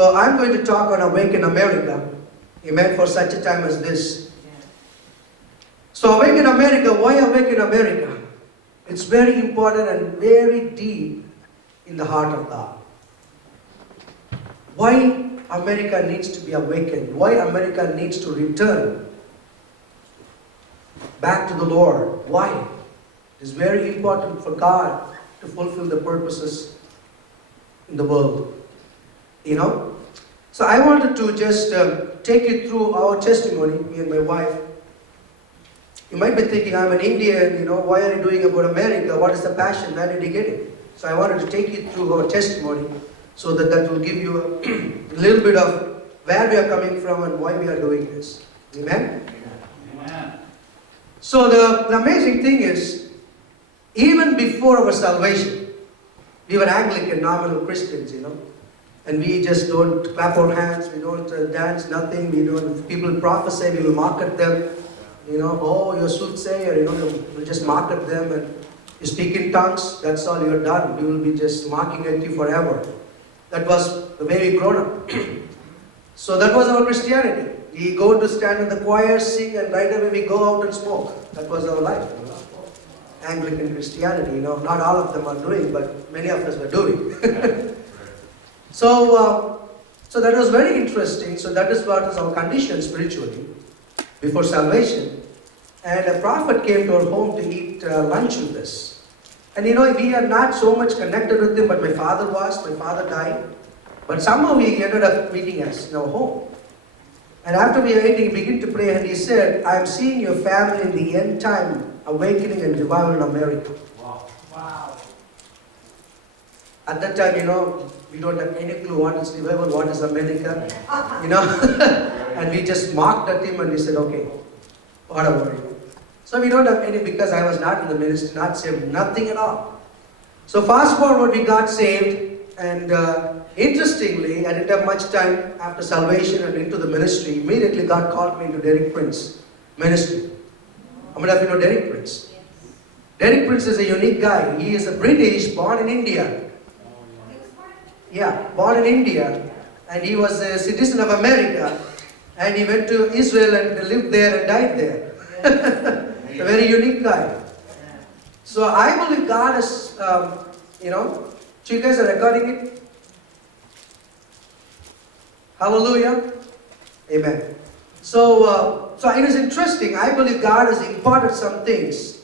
So I'm going to talk on Awaken America. Amen. For such a time as this. So Awaken America. Why Awaken America? It's very important and very deep in the heart of God. Why America needs to be awakened? Why America needs to return back to the Lord? Why? It's very important for God to fulfill the purposes in the world. You know? So I wanted to just take you through our testimony, me and my wife. You might be thinking, I'm an Indian, why are you doing about America? What is the passion? Where did you get it? So I wanted to take you through our testimony so that will give you a little bit of where we are coming from and why we are doing this. Amen? Amen. So the amazing thing is, even before our salvation, we were Anglican, nominal Christians, and we just don't clap our hands, we don't dance, nothing, if people prophesy, we will mock at them, oh, you're a soothsayer, we'll just mock at them, and you speak in tongues, that's all, you're done, we will be just mocking at you forever. That was the way we grown up. So that was our Christianity. We go to stand in the choir, sing, and right away we go out and smoke. That was our life. Anglican Christianity, not all of them are doing, but many of us were doing. So that was very interesting. So that is what is our condition spiritually before salvation. And a prophet came to our home to eat lunch with us. And we are not so much connected with him, but my father was. My father died. But somehow he ended up meeting us in our home. And after we ate, he began to pray and he said, I'm seeing your family in the end time awakening and revival in America. Wow. At that time, we don't have any clue what is revival, what is America, and we just mocked at him and we said, okay, what about it? So we don't have any, because I was not in the ministry, not saved, nothing at all. So fast forward, we got saved, and interestingly, I didn't have much time after salvation and into the ministry. Immediately God called me into Derek Prince ministry. How many of you know Derek Prince? Yes. Derek Prince is a unique guy. He is a British, born in India. Yeah, born in India. And he was a citizen of America. And he went to Israel and lived there and died there. A very unique guy. So I believe God is, so you guys are recording it? Hallelujah. Amen. So it is interesting. I believe God has imparted some things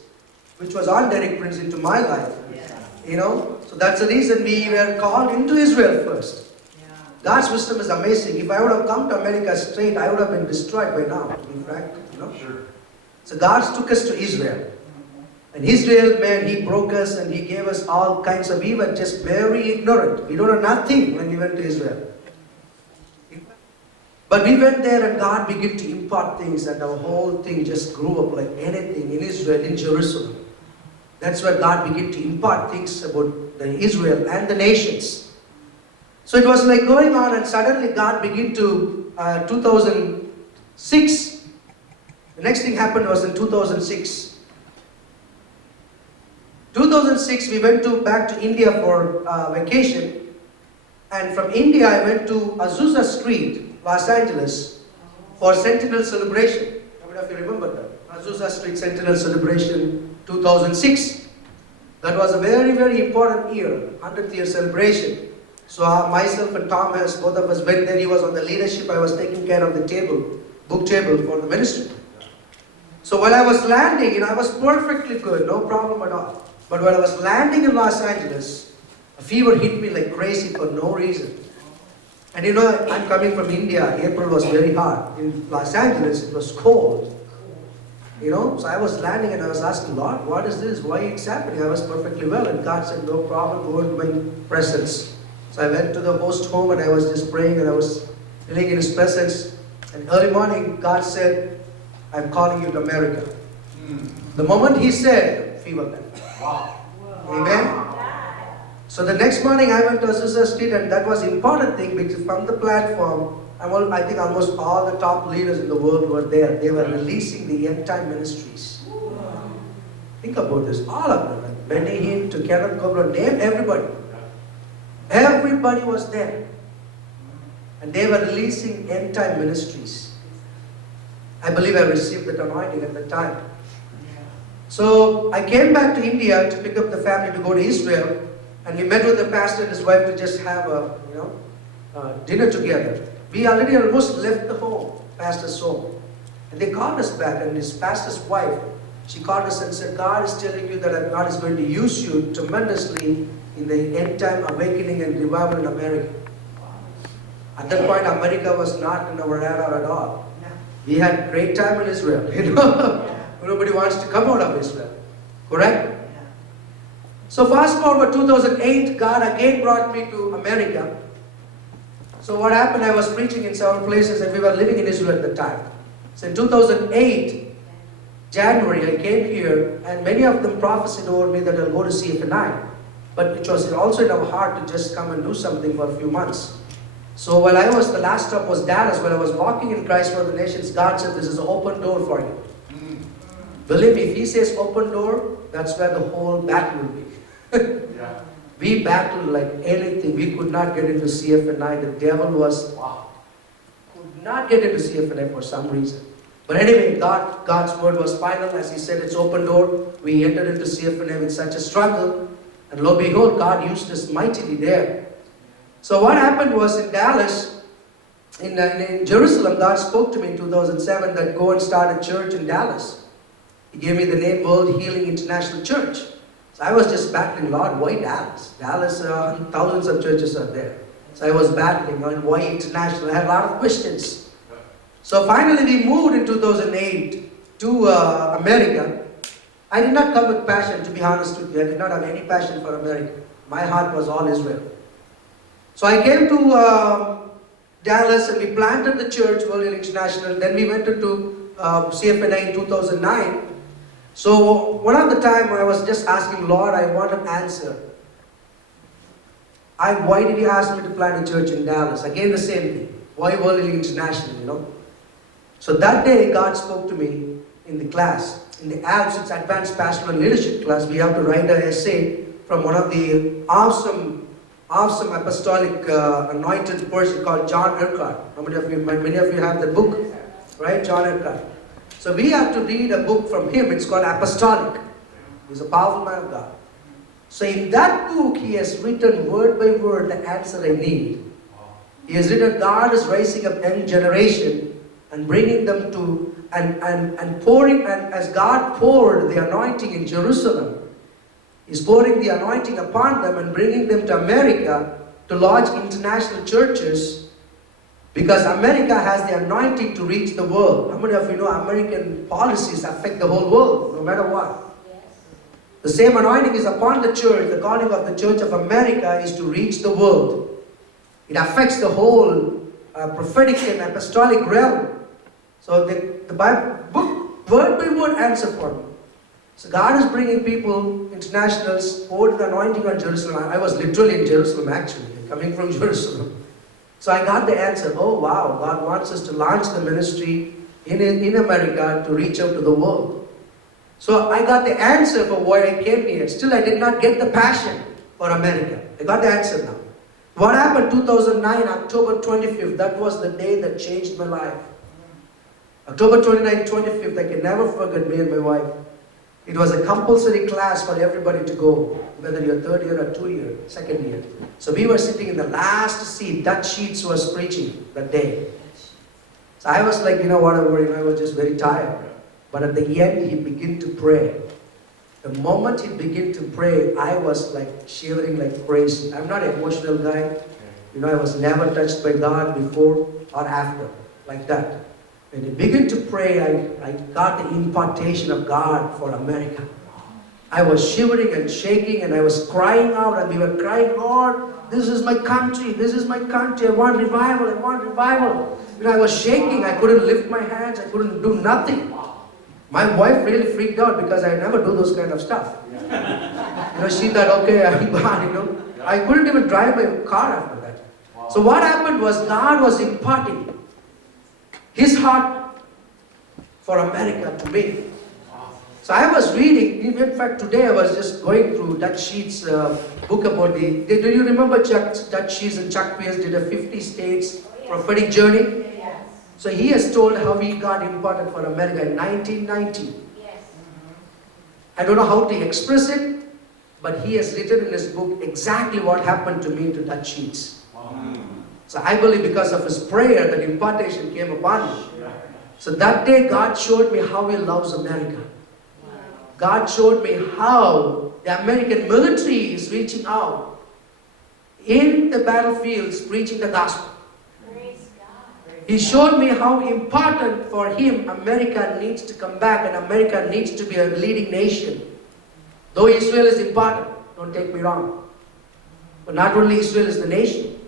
which was on Derek Prince into my life. Yeah. So that's the reason we were called into Israel first. Yeah. God's wisdom is amazing. If I would have come to America straight, I would have been destroyed by now, to be frank. Sure. So God took us to Israel. And Israel, man, He broke us and He gave us all kinds of, we were just very ignorant. We don't know nothing when we went to Israel. But we went there and God began to impart things and our whole thing just grew up like anything in Israel, in Jerusalem. That's where God began to impart things about the Israel and the nations. So it was like going on and suddenly God began to, 2006, the next thing happened was in 2006. 2006 we went back to India for vacation, and from India I went to Azusa Street, Los Angeles, for Sentinel celebration. How many of you remember that? Azusa Street Sentinel celebration 2006. That was a very, very important year, 100th year celebration. So myself and Thomas, both of us went there. He was on the leadership. I was taking care of the table, book table for the ministry. So when I was landing, I was perfectly good, no problem at all. But when I was landing in Los Angeles, a fever hit me like crazy for no reason. And I'm coming from India. April was very hot. In Los Angeles, it was cold. So I was landing and I was asking, Lord, what is this? Why it's happening? I was perfectly well. And God said, no problem, go into my presence. So I went to the host home and I was just praying and I was living in His presence. And early morning, God said, I'm calling you to America. The moment He said, fever left. Wow. Amen. So the next morning I went to Azusa Street, and that was important thing because from the platform, I think almost all the top leaders in the world were there. They were releasing the end time ministries. Think about this. All of them. Like Benny Hinn to Kenneth Copeland, name everybody. Everybody was there. and they were releasing end-time ministries. I believe I received that anointing at that time. So I came back to India to pick up the family to go to Israel, and we met with the pastor and his wife to just have a dinner together. We already almost left the home, pastor's home, and they called us back. And his pastor's wife, she called us and said, "God is telling you that God is going to use you tremendously in the end time awakening and revival in America." At that point, America was not in our radar at all. We had great time in Israel, Nobody wants to come out of Israel. Correct? So fast forward 2008, God again brought me to America. So what happened, I was preaching in several places and we were living in Israel at the time. So in 2008, January, I came here and many of them prophesied over me that I'll go to CFNI. But it was also in our heart to just come and do something for a few months. So while the last stop was Dallas, when I was walking in Christ for the Nations, God said, "This is an open door for you." Believe me, if He says open door, that's where the whole battle will be. We battled like anything. We could not get into CFNI. The devil could not get into CFNI for some reason. But anyway, God's word was final. As He said, it's open door. We entered into CFNI with such a struggle. And lo and behold, God used us mightily there. So what happened was in Dallas, in Jerusalem, God spoke to me in 2007 that go and start a church in Dallas. He gave me the name World Healing International Church. So I was just battling, Lord, why Dallas? Dallas, thousands of churches are there. So I was battling on why international. I had a lot of questions. So finally we moved in 2008 to America. I did not come with passion, to be honest with you. I did not have any passion for America. My heart was all Israel. So I came to Dallas and we planted the church, World Healing International. Then we went into CFNI in 2009. So one of the time I was just asking, Lord, I want an answer. Why did you ask me to plant a church in Dallas? Again the same thing. Why World Healing International, So that day God spoke to me in the class. In the ALPS, it's Advanced Pastoral Leadership class. We have to write an essay from one of the awesome apostolic anointed person called John Urquhart. Many of you have the book, right? John Urquhart. So we have to read a book from him. It's called Apostolic. He's a powerful man of God. So in that book, he has written word by word the answer I need. He has written God is raising up young generation and bringing them to and pouring, and as God poured the anointing in Jerusalem, He's pouring the anointing upon them and bringing them to America to launch international churches. Because America has the anointing to reach the world. How many of you know American policies affect the whole world, no matter what? Yes. The same anointing is upon the church. The calling of the Church of America is to reach the world. It affects the whole prophetic and apostolic realm. So the Bible, book, word by word answer for me. So God is bringing people, internationals, poured the anointing on Jerusalem. I was literally in Jerusalem actually, coming from Jerusalem. So I got the answer, oh wow, God wants us to launch the ministry in America to reach out to the world. So I got the answer for why I came here. Still I did not get the passion for America. I got the answer now. What happened 2009, October 25th, that was the day that changed my life. October 29th, 25th, I can never forget me and my wife. It was a compulsory class for everybody to go, whether you're third year or 2 year, second year. So we were sitting in the last seat. Dutch Sheets was preaching that day. So I was like, whatever, I was just very tired. But at the end, he began to pray. The moment he began to pray, I was like shivering like crazy. I'm not an emotional guy. I was never touched by God before or after, like that. When he began to pray, I got the impartation of God for America. I was shivering and shaking and I was crying out and we were crying, Lord, this is my country, I want revival, I was shaking, I couldn't lift my hands, I couldn't do nothing. My wife really freaked out because I never do those kind of stuff. She thought, okay, I'm gone, I couldn't even drive my car after that. So what happened was God was imparting His heart for America to me. So I was reading, in fact today I was just going through Dutch Sheets' book about do you remember Dutch Sheets and Chuck Pierce did a 50 states prophetic journey. So he has told how he got important for America in 1990. I don't know how to express it, but he has written in his book exactly what happened to me to Dutch Sheets. So I believe because of his prayer, that impartation came upon me. So that day God showed me how he loves America. God showed me how the American military is reaching out in the battlefields, preaching the gospel. He showed me how important for him America needs to come back and America needs to be a leading nation. Though Israel is important, don't take me wrong. But not only Israel is the nation,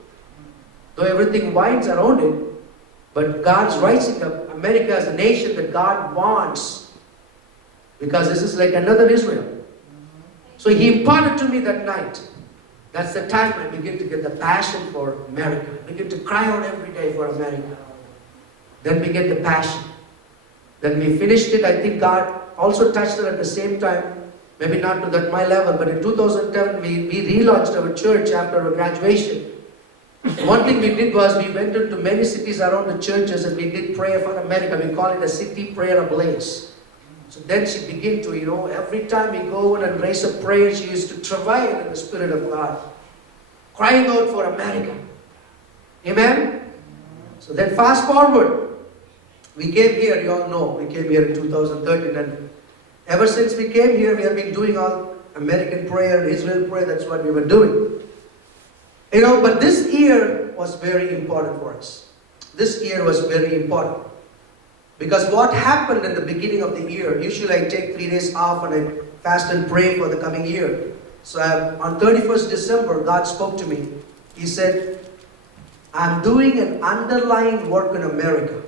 though everything winds around it, but God's rising up America as a nation that God wants, because this is like another Israel. So he imparted to me that night. That's the time I begin to get the passion for America. I begin to cry out every day for America. Then we get the passion. Then we finished it. I think God also touched it at the same time. Maybe not to that my level, but in 2010 we relaunched our church after our graduation. One thing we did was we went into many cities around the churches and we did prayer for America. We call it a city prayer ablaze. So then she began to, every time we go in and raise a prayer, she used to travail in the Spirit of God, crying out for America. Amen? So then fast forward. We came here, you all know, we came here in 2013, and ever since we came here, we have been doing all American prayer, Israel prayer, that's what we were doing. But this year was very important for us. This year was very important. Because what happened in the beginning of the year, usually I take 3 days off and I fast and pray for the coming year. So on 31st December, God spoke to me. He said, I'm doing an underlying work in America.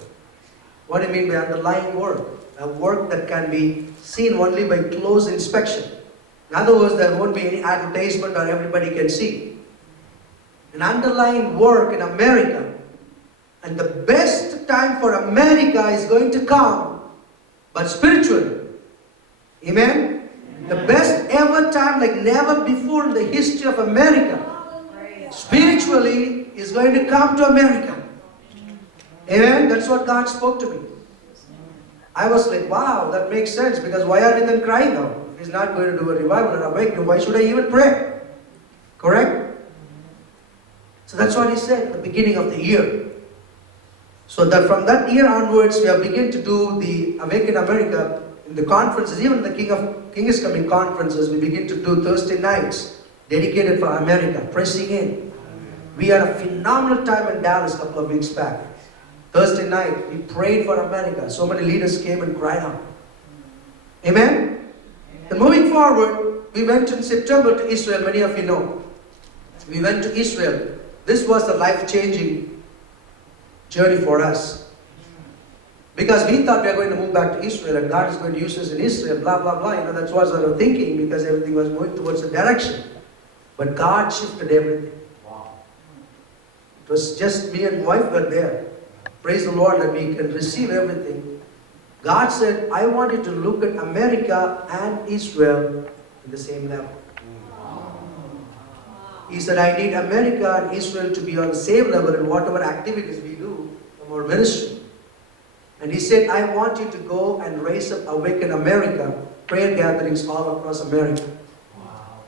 What do you mean by underlying work? A work that can be seen only by close inspection. In other words, there won't be any advertisement or everybody can see. An underlying work in America. And the best time for America is going to come, but spiritually. Amen? The best ever time, like never before in the history of America, spiritually is going to come to America. Amen? That's what God spoke to me. I was like, wow, that makes sense, because why are we then crying now? If He's not going to do a revival and awakening, why should I even pray? Correct? So that's what He said at the beginning of the year. So that from that year onwards, we have begun to do the Awaken America in the conferences, even the King is Coming conferences. We begin to do Thursday nights dedicated for America, pressing in. We had a phenomenal time in Dallas a couple of weeks back. Thursday night, we prayed for America. So many leaders came and cried out. Amen? And moving forward, we went in September to Israel. Many of you know. We went to Israel. This was a life-changing journey for us. Because we thought we were going to move back to Israel and God is going to use us in Israel, blah, blah, blah. That's what we were thinking, because everything was going towards a direction. But God shifted everything. Wow. It was just me and wife were there. Praise the Lord that we can receive everything. God said, I want you to look at America and Israel in the same level. He said, I need America and Israel to be on the same level in whatever activities we do from our ministry. And He said, I want you to go and raise up Awaken America prayer gatherings all across America. Wow.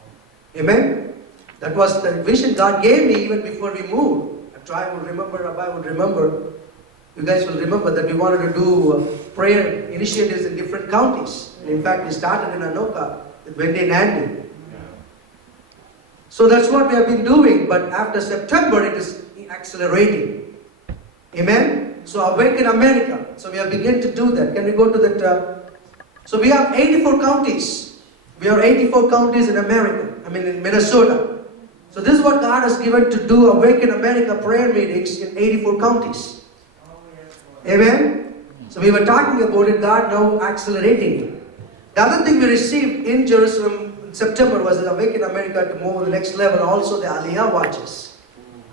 Amen? That was the vision God gave me even before we moved. I would remember, Rabbi would remember. You guys will remember that we wanted to do prayer initiatives in different counties. And in fact, we started in Anoka with Wendy and Andy. So that's what we have been doing. But after September, it is accelerating. Amen? So Awaken America. So we have begun to do that. Can we go to that? So we have 84 counties. We have 84 counties in America. In Minnesota. So this is what God has given to do Awaken America prayer meetings in 84 counties. Amen? So we were talking about it, God now accelerating it. The other thing we received in Jerusalem in September was Awaken America to move to the next level, also the Aliyah watches.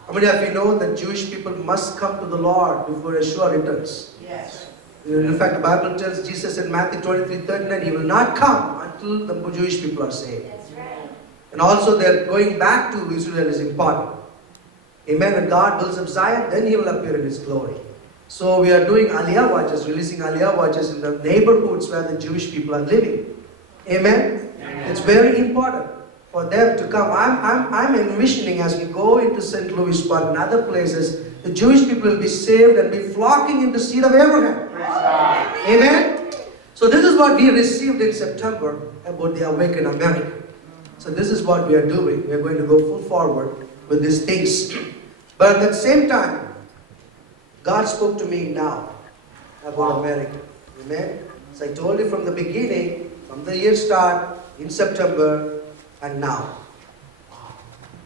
How many of you know that Jewish people must come to the Lord before Yeshua returns? Yes. In fact, the Bible tells Jesus in Matthew 23:39, He will not come until the Jewish people are saved. That's right. And also they're going back to Israel is important. Amen. When God builds up Zion, then He will appear in His glory. So we are doing Aliyah watches, releasing Aliyah watches in the neighborhoods where the Jewish people are living. Amen. Amen. It's very important for them to come. I'm envisioning as we go into St. Louis Park and other places, the Jewish people will be saved and be flocking into the seed of Abraham. Amen. So this is what we received in September about the Awaken America. So this is what we are doing. We are going to go full forward with these things. But at the same time, God spoke to me now about America. Amen. So I told you from the beginning, from the year start, in September, and now.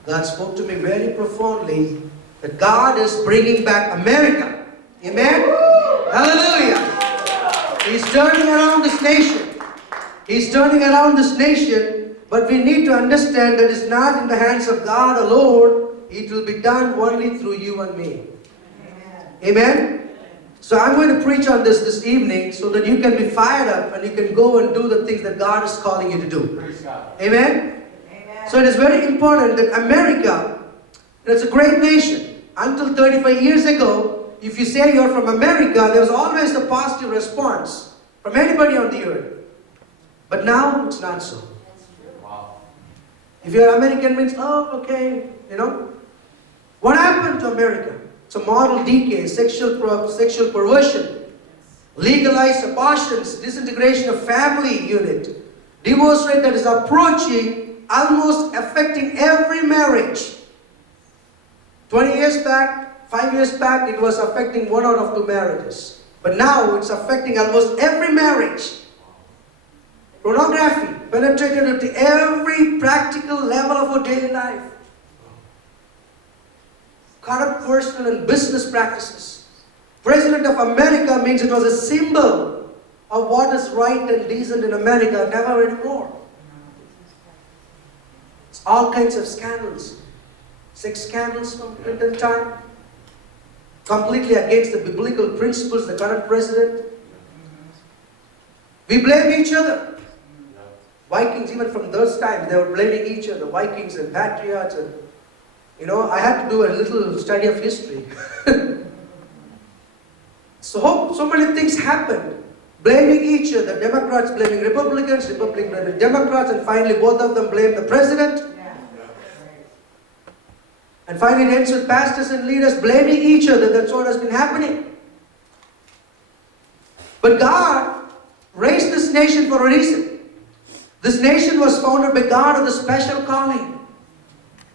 God spoke to me very profoundly that God is bringing back America. Amen. Hallelujah. He's turning around this nation. He's turning around this nation, but we need to understand that it's not in the hands of God alone. It will be done only through you and me. Amen? So I'm going to preach on this evening so that you can be fired up and you can go and do the things that God is calling you to do. Amen? So it is very important that America, it's a great nation. Until 35 years ago, if you say you're from America, there was always a positive response from anybody on the earth. But now, it's not so. If you're American, it means, oh, okay, you know. What happened to America? It's a moral decay, sexual perversion, legalized abortions, disintegration of family unit, divorce rate that is approaching, almost affecting every marriage. 20 years back, 5 years back, it was affecting 1 out of 2 marriages. But now it's affecting almost every marriage. Pornography penetrated into every practical level of our daily life. Corrupt personal and business practices. President of America means it was a symbol of what is right and decent in America, never anymore. It's all kinds of scandals. 6 scandals from Clinton time. Completely against the biblical principles, the current president. We blame each other. Vikings, even from those times, they were blaming each other. Vikings and patriots and I had to do a little study of history. So many things happened. Blaming each other. Democrats blaming Republicans, Republicans blaming Democrats, and finally both of them blame the president. And finally it ends with pastors and leaders blaming each other. That's what has been happening. But God raised this nation for a reason. This nation was founded by God with a special calling.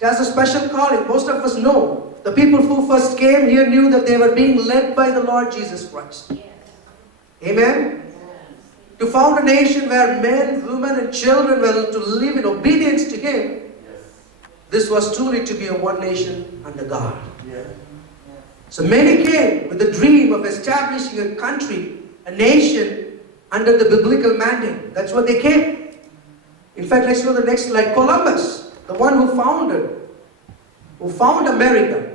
It has a special calling. Most of us know. The people who first came here knew that they were being led by the Lord Jesus Christ. Yes. Amen? Yes. To found a nation where men, women and children were to live in obedience to Him, yes. This was truly to be a one nation under God. Yes. So many came with the dream of establishing a country, a nation under the biblical mandate. That's what they came. In fact, let's go to the next slide. Columbus. The one who found America.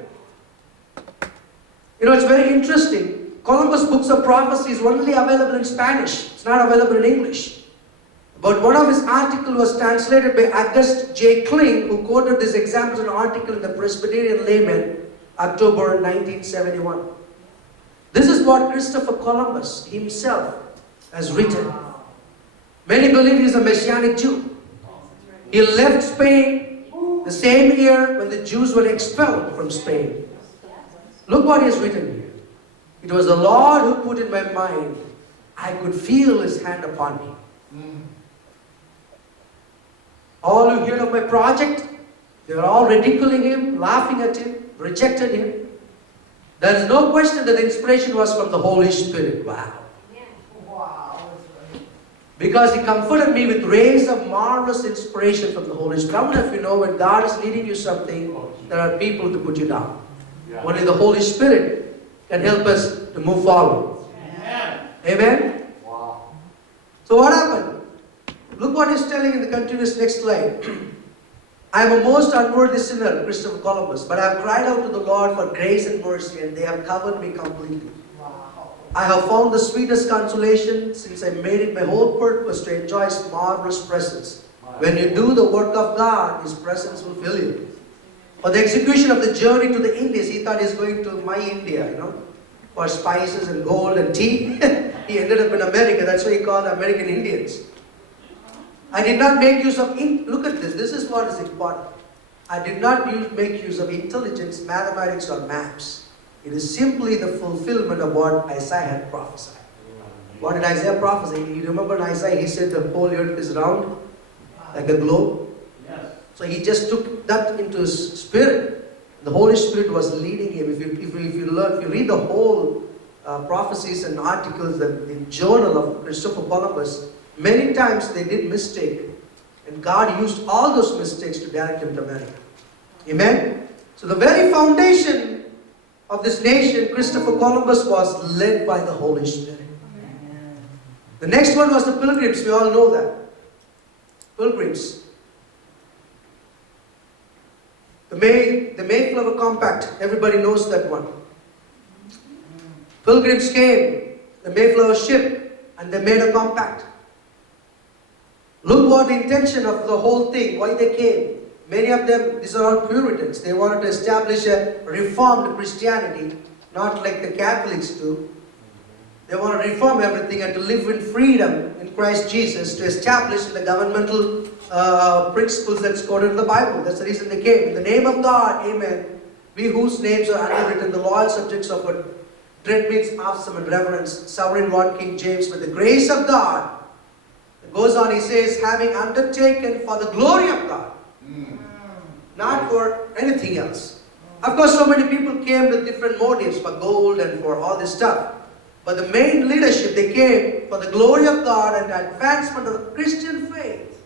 It's very interesting. Columbus' books of prophecy is only available in Spanish. It's not available in English. But one of his articles was translated by August J. Kling, who quoted this example in an article in the Presbyterian Layman, October 1971. This is what Christopher Columbus himself has written. Many believe he is a Messianic Jew. He left Spain the same year when the Jews were expelled from Spain. Look what he has written here. It was the Lord who put in my mind, I could feel His hand upon me. All who heard of my project, they were all ridiculing him, laughing at him, rejected him. There is no question that the inspiration was from the Holy Spirit. Wow. Because He comforted me with rays of marvelous inspiration from the Holy Spirit. How many of you know when God is leading you something, there are people to put you down? Yeah. Only the Holy Spirit can help us to move forward. Amen? Amen? Wow. So what happened? Look what He's telling in the continuous next slide. I am a most unworthy sinner, Christopher Columbus, but I have cried out to the Lord for grace and mercy, and they have covered me completely. I have found the sweetest consolation since I made it my whole purpose to enjoy His marvelous presence. When you do the work of God, His presence will fill you. For the execution of the journey to the Indies, he thought he's going to my India, for spices and gold and tea. He ended up in America. That's why he called American Indians. I did not make use of, look at this. This is what is important. I did not make use of intelligence, mathematics, or maps. It is simply the fulfillment of what Isaiah had prophesied. What did Isaiah prophesy? You remember in Isaiah, he said the whole earth is round, like a globe. Yes. So he just took that into his spirit. The Holy Spirit was leading him. If you read the whole prophecies and articles in journal of Christopher Columbus, many times they did mistake. And God used all those mistakes to direct him to America. Amen? So the very foundation of this nation, Christopher Columbus, was led by the Holy Spirit. The next one was the Pilgrims. We all know that. Pilgrims. The Mayflower Compact. Everybody knows that one. Pilgrims came, the Mayflower ship, and they made a compact. Look what the intention of the whole thing, why they came. Many of them, these are all Puritans. They wanted to establish a reformed Christianity, not like the Catholics do. They want to reform everything and to live in freedom in Christ Jesus, to establish the governmental principles that's quoted in the Bible. That's the reason they came. In the name of God, amen. We whose names are underwritten, the loyal subjects of God, dread means awesome and reverence, sovereign Lord King James, with the grace of God. It goes on, he says, having undertaken for the glory of God, not for anything else. Of course, so many people came with different motives, for gold and for all this stuff. But the main leadership, they came for the glory of God and the advancement of the Christian faith.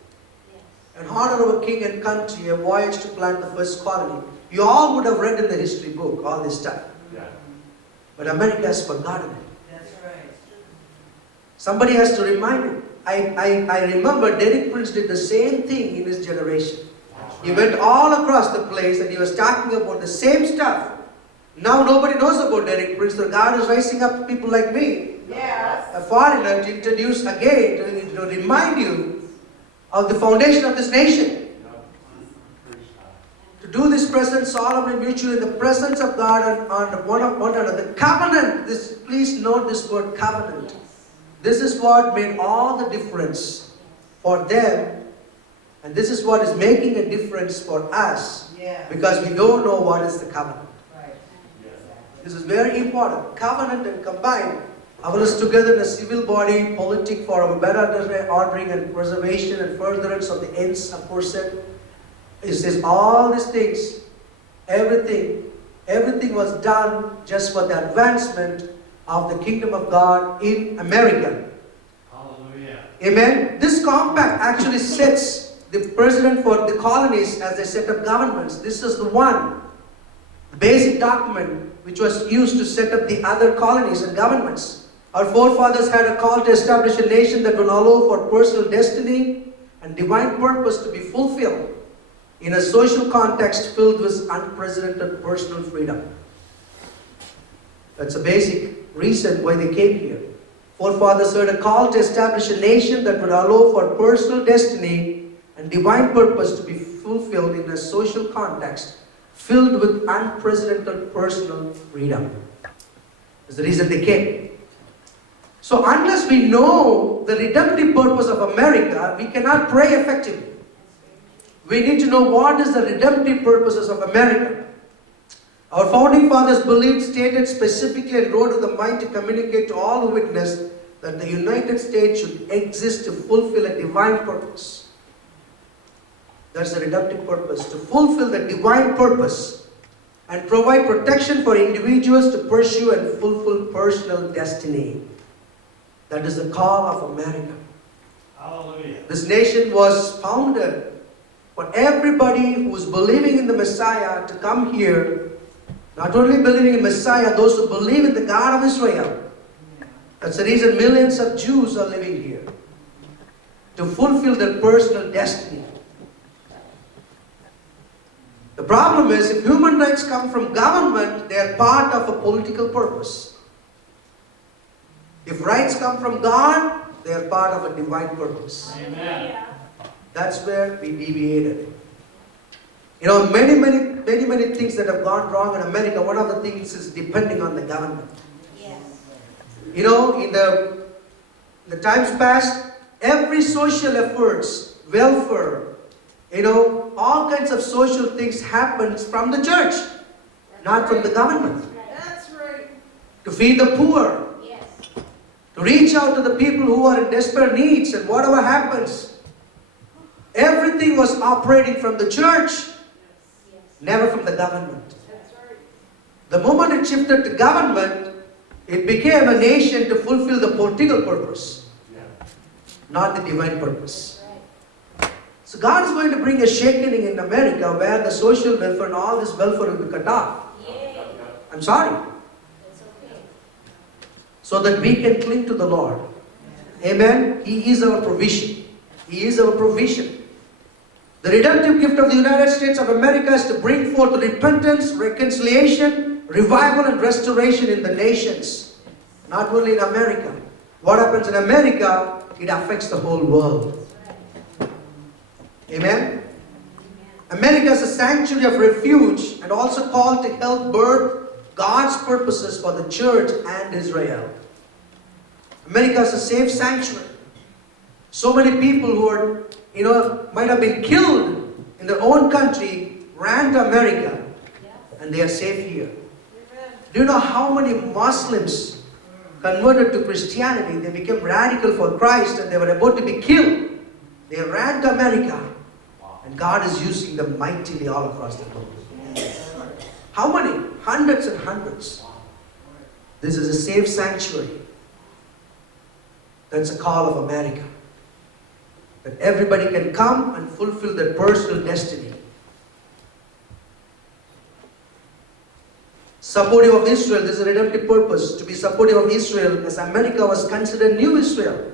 And honor of a king and country, a voyage to plant the first colony. You all would have read in the history book, all this stuff. Yeah. But America has forgotten it. That's right. Somebody has to remind him. I remember Derek Prince did the same thing in his generation. He went all across the place and he was talking about the same stuff. Now nobody knows about Derek Prince. So God is raising up people like me, a foreigner, to introduce again, to remind you of the foundation of this nation. To do this present solemn and mutual in the presence of God and on one another. The covenant, please note this word covenant. This is what made all the difference for them. And this is what is making a difference for us. Because we don't know what is the covenant. This is very important. Covenant and combined. Our is together in a civil body, politic for a better ordering and preservation and furtherance of the ends aforesaid. It says all these things, everything was done just for the advancement of the kingdom of God in America. Hallelujah. Amen. This compact actually sets the president for the colonies as they set up governments. This is the one basic document which was used to set up the other colonies and governments. Our forefathers had a call to establish a nation that will allow for personal destiny and divine purpose to be fulfilled in a social context filled with unprecedented personal freedom. That's a basic reason why they came here. Forefathers heard a call to establish a nation that would allow for personal destiny and divine purpose to be fulfilled in a social context filled with unprecedented personal freedom. That's the reason they came. So unless we know the redemptive purpose of America, we cannot pray effectively. We need to know what is the redemptive purposes of America. Our founding fathers believed, stated specifically, and wrote with the mind to communicate to all who witnessed that the United States should exist to fulfill a divine purpose. That's the redemptive purpose, to fulfill the divine purpose and provide protection for individuals to pursue and fulfill personal destiny. That is the call of America. Hallelujah. This nation was founded for everybody who is believing in the Messiah to come here. Not only believing in Messiah, those who believe in the God of Israel. That's the reason millions of Jews are living here. To fulfill their personal destiny. The problem is, if human rights come from government, they are part of a political purpose. If rights come from God, they are part of a divine purpose. Amen. That's where we deviated. Many many things that have gone wrong in America. One of the things is depending on the government. Yes. You know, in the times past, every social efforts, welfare, you know, all kinds of social things happens from the church, not from the government. That's right. To feed the poor, Yes. to reach out to the people who are in desperate needs, and whatever happens, everything was operating from the church, Yes. never from the government. That's right. The moment it shifted to government, it became a nation to fulfill the political purpose, not the divine purpose. Right. So God is going to bring a shaking in America where the social welfare and all this welfare will be cut off. Yay. I'm sorry. That's okay. So that we can cling to the Lord. Amen. He is our provision. He is our provision. The redemptive gift of the United States of America is to bring forth repentance, reconciliation, revival and restoration in the nations. Not only in America. What happens in America, it affects the whole world. Amen. America is a sanctuary of refuge and also called to help birth God's purposes for the church and Israel. America is a safe sanctuary. So many people who are, you know, might have been killed in their own country ran to America and they are safe here. Do you know how many Muslims converted to Christianity? They became radical for Christ and they were about to be killed. They ran to America and God is using them mightily all across the world. How many? Hundreds and hundreds. This is a safe sanctuary. That's a call of America. That everybody can come and fulfill their personal destiny. Supportive of Israel, this is a redemptive purpose. To be supportive of Israel, as America was considered New Israel.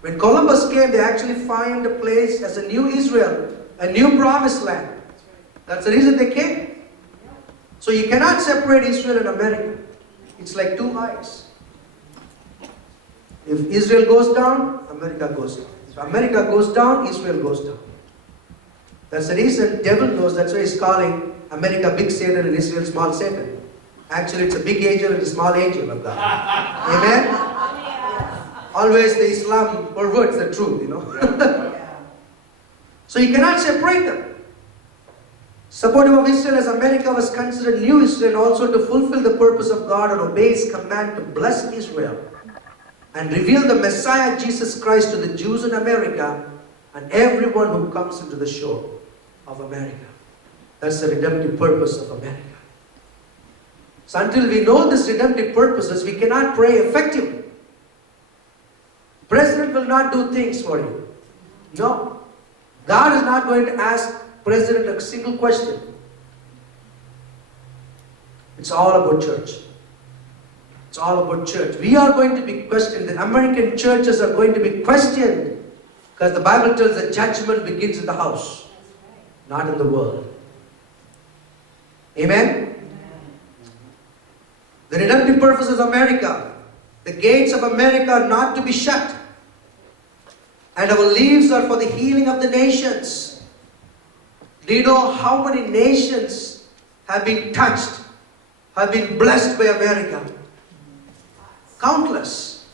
When Columbus came, they actually find a place as a new Israel, a new promised land. That's the reason they came. So you cannot separate Israel and America. It's like two eyes. If Israel goes down, America goes down. If America goes down, Israel goes down. That's the reason devil knows. That's why he's calling America big Satan and Israel small Satan. Actually, it's a big angel and a small angel of God. Amen? Always the Islam perverts the truth, you know. So you cannot separate them. Supportive of Israel as America was considered New Israel, also to fulfill the purpose of God and obey His command to bless Israel and reveal the Messiah Jesus Christ to the Jews in America and everyone who comes into the shore of America. That's the redemptive purpose of America. So until we know this redemptive purposes, we cannot pray effectively. President will not do things for you. No. God is not going to ask President a single question. It's all about church. It's all about church. We are going to be questioned. The American churches are going to be questioned because the Bible tells that judgment begins in the house, not in the world. Amen? The redemptive purposes of America. The gates of America are not to be shut. And our leaves are for the healing of the nations. Do you know how many nations have been touched, have been blessed by America? Countless.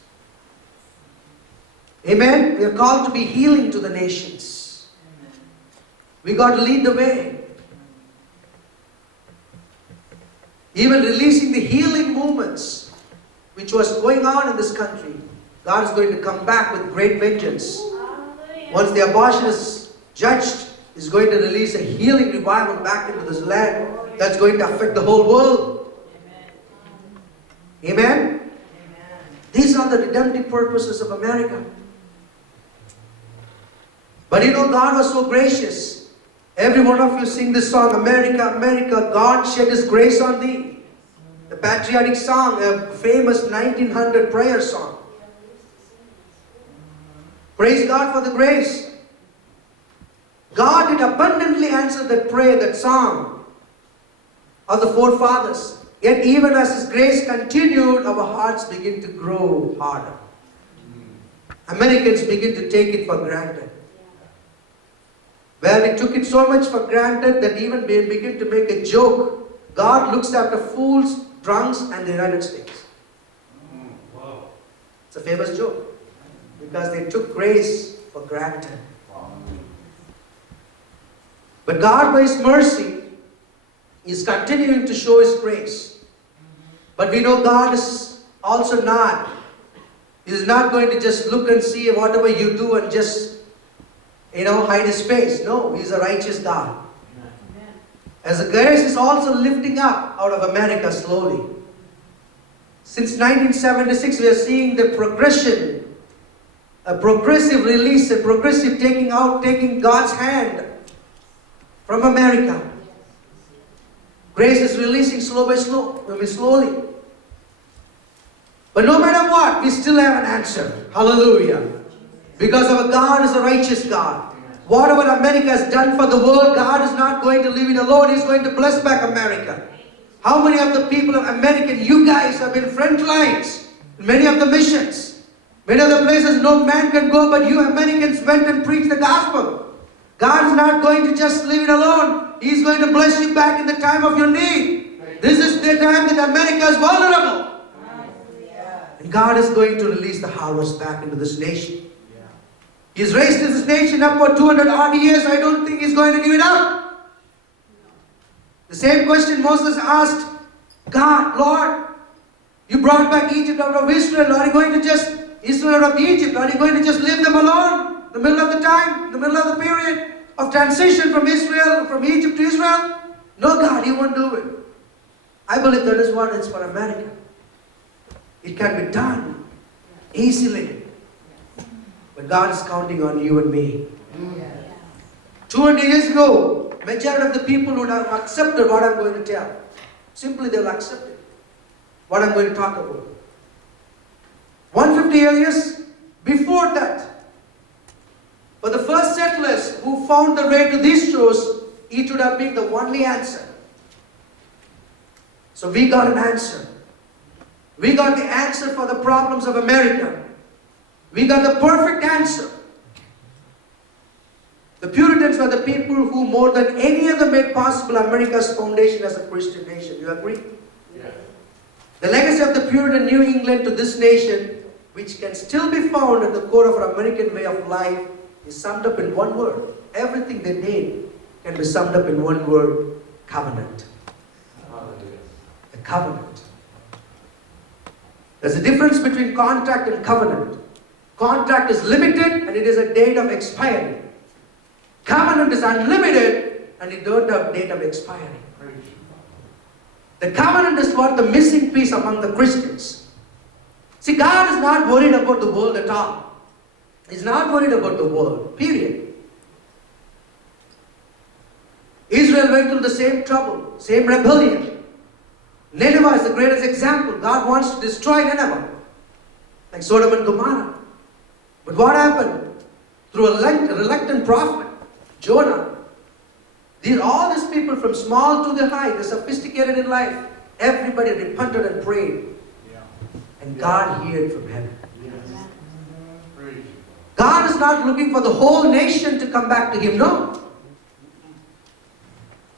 Amen? We are called to be healing to the nations. We got to lead the way. Even releasing the healing movements which was going on in this country. God is going to come back with great vengeance. Once the abortion is judged, He's going to release a healing revival back into this land that's going to affect the whole world. Amen? Amen? These are the redemptive purposes of America. But you know, God was so gracious. Every one of you sing this song, America, America, God shed His grace on thee. The patriotic song, a famous 1900 prayer song. Praise God for the grace. God did abundantly answer that prayer, that song of the forefathers. Yet even as His grace continued, our hearts begin to grow harder. Americans begin to take it for granted. where we took it so much for granted that even we begin to make a joke. God looks after fools, drunks, and the United States. Whoa. It's a famous joke because they took grace for granted. But God, by His mercy, is continuing to show His grace. But we know God is also not. He is not going to just look and see whatever you do and just, hide His face. No, He is a righteous God. As the grace is also lifting up out of America slowly. Since 1976, we are seeing the progression, a progressive release, a progressive taking God's hand from America. Grace is releasing slowly. But no matter what, we still have an answer. Hallelujah. Because our God is a righteous God. Whatever America has done for the world, God is not going to leave it alone. He's going to bless back America. How many of the people of America, you guys have been front lines in many of the missions. Many of the places no man can go, but you Americans went and preached the gospel. God is not going to just leave it alone. He's going to bless you back in the time of your need. This is the time that America is vulnerable. And God is going to release the harvest back into this nation. He's raised this nation up for 200 odd years. I don't think He's going to give it up. The same question Moses asked God, Lord, you brought back Egypt out of Israel. Are you going to just, Israel out of Egypt, are you going to just leave them alone? In the middle of the time, the middle of the period of transition from Egypt to Israel? No, God, He won't do it. I believe that is what it's for America. It can be done easily. But God is counting on you and me. 200 years ago, majority of the people would have accepted what I'm going to tell. Simply they will accept it. What I'm going to talk about. 150 years before that, for the first settlers who found the way to these shores, it would have been the only answer. So we got an answer. We got the answer for the problems of America. We got the perfect answer. The Puritans were the people who more than any other made possible America's foundation as a Christian nation. You agree? Yeah. The legacy of the Puritan New England to this nation, which can still be found at the core of our American way of life, is summed up in one word. Everything they did can be summed up in one word: covenant. A covenant. There's a difference between contract and covenant. Contract is limited and it is a date of expiry. Covenant is unlimited and it don't have date of expiry. The covenant is what the missing piece among the Christians. See, God is not worried about the world at all. He's not worried about the world, period. Israel went through the same trouble, same rebellion. Nineveh is the greatest example. God wants to destroy Nineveh, like Sodom and Gomorrah. But what happened? Through a reluctant prophet, Jonah, all these people from small to the high, they're sophisticated in life. Everybody repented and prayed. And God heard from heaven. God is not looking for the whole nation to come back to Him. No.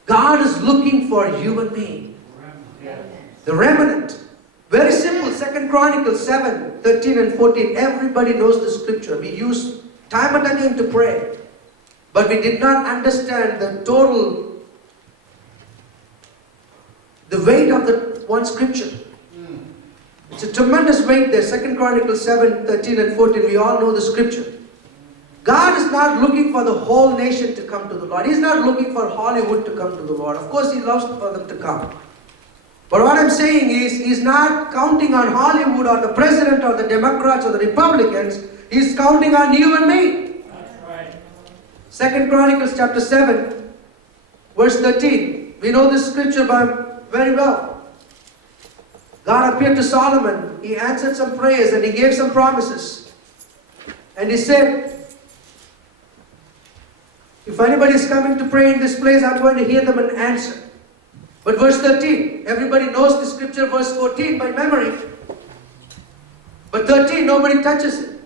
God is looking for you and me. The remnant. Very simple. 2 Chronicles 7, 13 and 14. Everybody knows the scripture. We use time and again to pray. But we did not understand the weight of the one scripture. It's a tremendous weight there. 2 Chronicles 7, 13 and 14. We all know the scripture. God is not looking for the whole nation to come to the Lord. He's not looking for Hollywood to come to the Lord. Of course, He loves for them to come. But what I'm saying is, He's not counting on Hollywood or the president or the Democrats or the Republicans. He's counting on you and me. That's right. 2 Chronicles chapter 7, verse 13. We know this scripture very well. God appeared to Solomon. He answered some prayers and He gave some promises. And He said, if anybody is coming to pray in this place, I'm going to hear them and answer. But verse 13, everybody knows the scripture, verse 14 by memory. But 13, nobody touches it.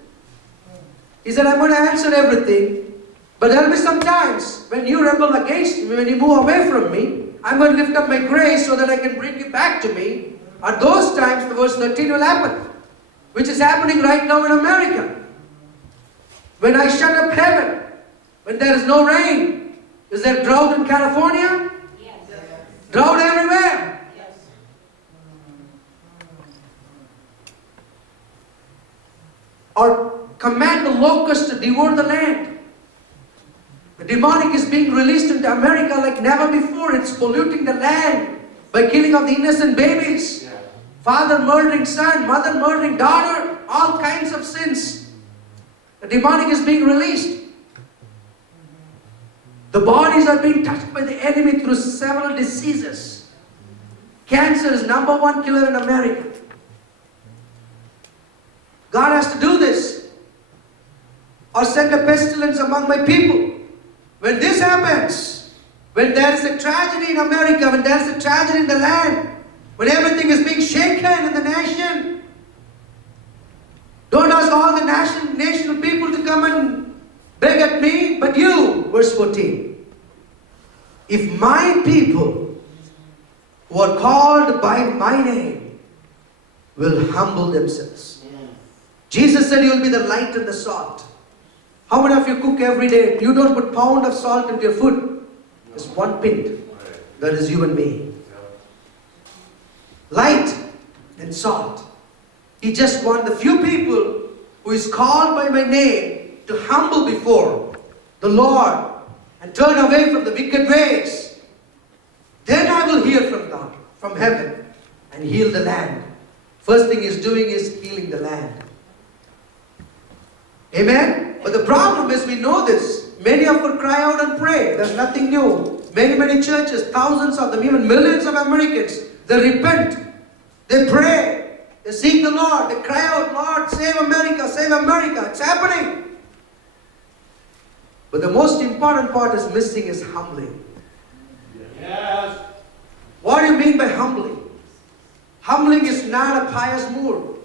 He said, I'm going to answer everything. But there will be some times when you rebel against me, when you move away from me, I'm going to lift up my grace so that I can bring you back to me. At those times, the verse 13 will happen, which is happening right now in America. When I shut up heaven, when there is no rain, is there drought in California? Yes. Drought everywhere. Yes. Or command the locusts to devour the land. The demonic is being released into America like never before. It's polluting the land by killing of the innocent babies. Yeah. Father murdering son, mother murdering daughter, all kinds of sins. The demonic is being released. The bodies are being touched by the enemy through several diseases. Cancer is #1 killer in America. God has to do this. Or send a pestilence among my people. When this happens, when there is a tragedy in America, when there is a tragedy in the land, when everything is being shaken in the nation, don't ask all the national people to come and beg at me, but you, verse 14. If my people who are called by my name will humble themselves. Jesus said you will be the light and the salt. How many of you cook every day? You don't put pound of salt into your food. It's 1 pint. That is you and me. Light and salt. He just wants the few people who is called by my name to humble before the Lord and turn away from the wicked ways. Then I will hear from God, from heaven, and heal the land. First thing he's doing is healing the land. Amen? But the problem is we know this. Many of us cry out and pray. There's nothing new. Many churches, thousands of them, even millions of Americans, they repent. They pray. They seek the Lord. They cry out, Lord, save America, save America. It's happening. But the most important part is missing is humbling. Yes. What do you mean by humbling? Humbling is not a pious mood.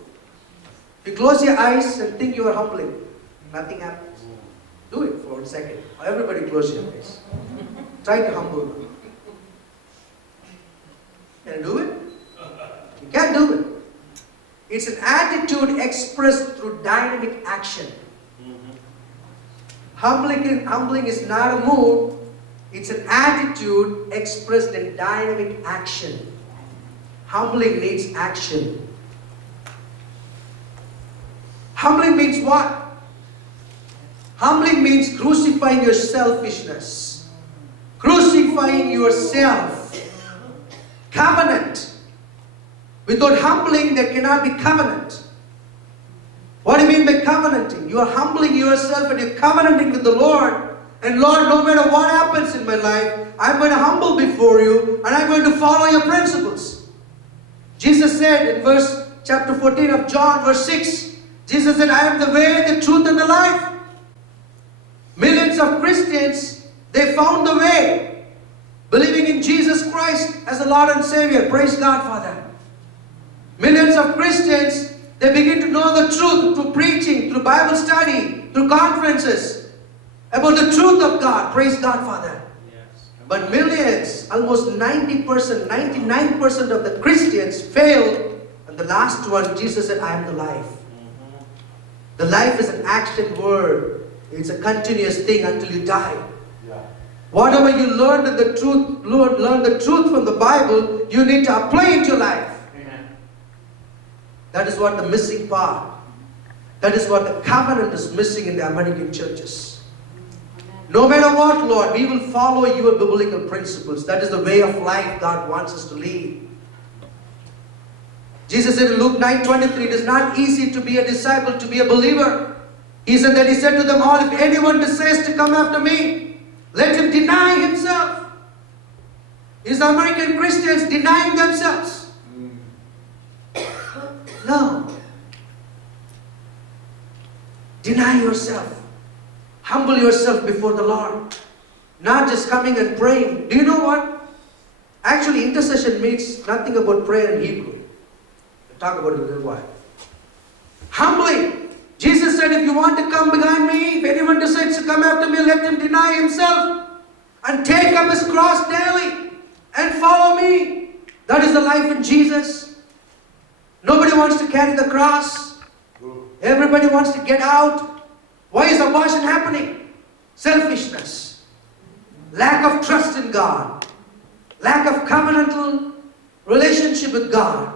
You close your eyes and think you are humbling. Nothing happens. Do it for a second. Everybody close your eyes. Try to humble. Can you do it? You can't do it. It's an attitude expressed through dynamic action. Humbling is not a mood. It's an attitude expressed in dynamic action. Humbling needs action. Humbling means what? Humbling means crucifying your selfishness. Crucifying yourself. Covenant. Without humbling, there cannot be covenant. What do you mean by covenanting? You are humbling yourself and you're covenanting with the Lord. And Lord, no matter what happens in my life, I'm going to humble before you and I'm going to follow your principles. Jesus said in chapter 14 of John, verse 6, Jesus said, I am the way, the truth, and the life. Millions of Christians, they found the way, believing in Jesus Christ as the Lord and Savior. Praise God for that. Millions of Christians, they begin to know the truth through preaching, through Bible study, through conferences, about the truth of God. Praise God for that. Yes. But millions, almost 90%, 99% of the Christians failed. And the last one, Jesus said, I am the life. The life is an action word. It's a continuous thing until you die. Yeah. Whatever you learn the truth from the Bible, you need to apply it to your life. Amen. That is what the missing part. That is what the covenant is missing in the American churches. No matter what, Lord, we will follow your biblical principles. That is the way of life God wants us to lead. Jesus said in Luke 9:23, it is not easy to be a disciple, to be a believer. He said to them all, if anyone desires to come after me, let him deny himself. Is the American Christians denying themselves? No. Deny yourself. Humble yourself before the Lord. Not just coming and praying. Do you know what? Actually, intercession means nothing about prayer in Hebrew. We'll talk about it in a little while. Humbling Jesus said, if you want to come behind me, if anyone decides to come after me, let him deny himself and take up his cross daily and follow me. That is the life in Jesus. Nobody wants to carry the cross. Everybody wants to get out. Why is abortion happening? Selfishness. Lack of trust in God. Lack of covenantal relationship with God.